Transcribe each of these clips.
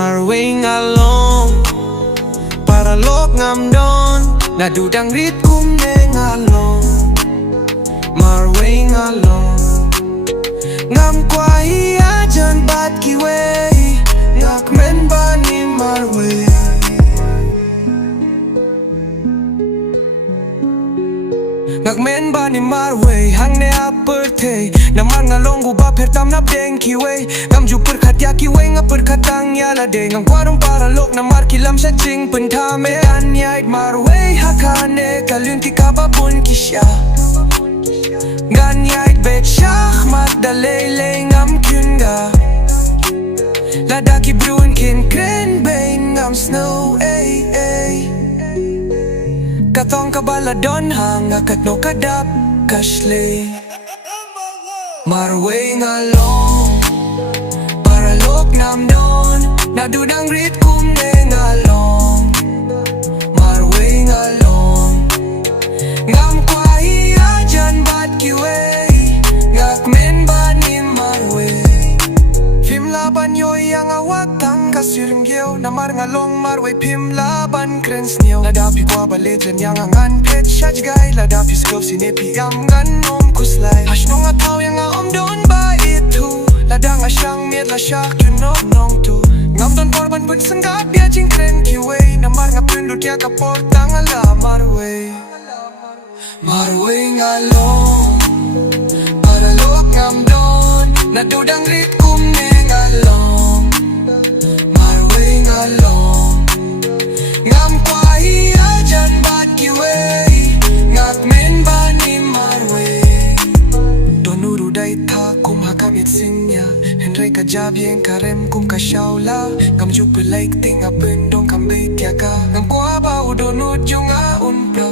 Marwei ngalong paralok ngam don Naduh dang rit kumne ngalong Marwei ngalong Ngam kwah iaid bat kiwei kmen bani Marwei kmen bani Marwei hangne pyrthei Namar ngalong guba pher tam napdeng kiwei Ngam ju pyrkhat ya kiwei nga pyrkhat tang ialade Ngam kwah paralok Namar kilam sa jing thame iaid Marwei hakane lynti kababun kisya Ngan iaid bet shachmat dalele ngam kyunga Ladaki bruin kin kren bain ngam snow Katong kabaladon hang akat no kadap kashle Marwei ngalong paralok nam don Naduh dang rit kumne ngalong Marwei ngalong Ngam kwah iaid bat kiwei kmen bani Marwei Phim laban yoy ang awak tang kasiring gyo Namar ngalong Marwei phim laban kren snyo Ladapi kwah balejan yang Ngan pet shajgay Ladapi skop sinepi am Ngan nom kuslay Hashnong ataw yang om don ba itu Ladang asyang miet la syak you know nong tu Ngam don korban put senggap ya jing kren kiwei Namar ngapundut ya kapor tang ala Marwei Marwei ngalong paralok ngam don Naduh dang rit kumne ngalong Marwei ngalong Ngam kwah iaid bat kiwei kmen bani Marwei Donuru dai tha kum hakamit sinya Henry ka jabien karem kum ka shaula Ngam ju pelaik ting apun dong kambay tiaka Ngam kwah ba udonut yung unpra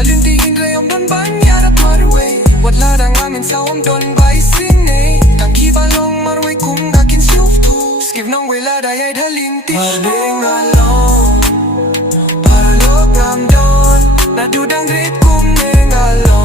Lynti Henry om don banyarap Marwei Wat ladang amin sa om don bay sine Tang kibalong Marwei kum gakin suftu Skiv nong wela dayay lynti Marwei ngalong paralok ngam don Naduh dang rit kumne ngalong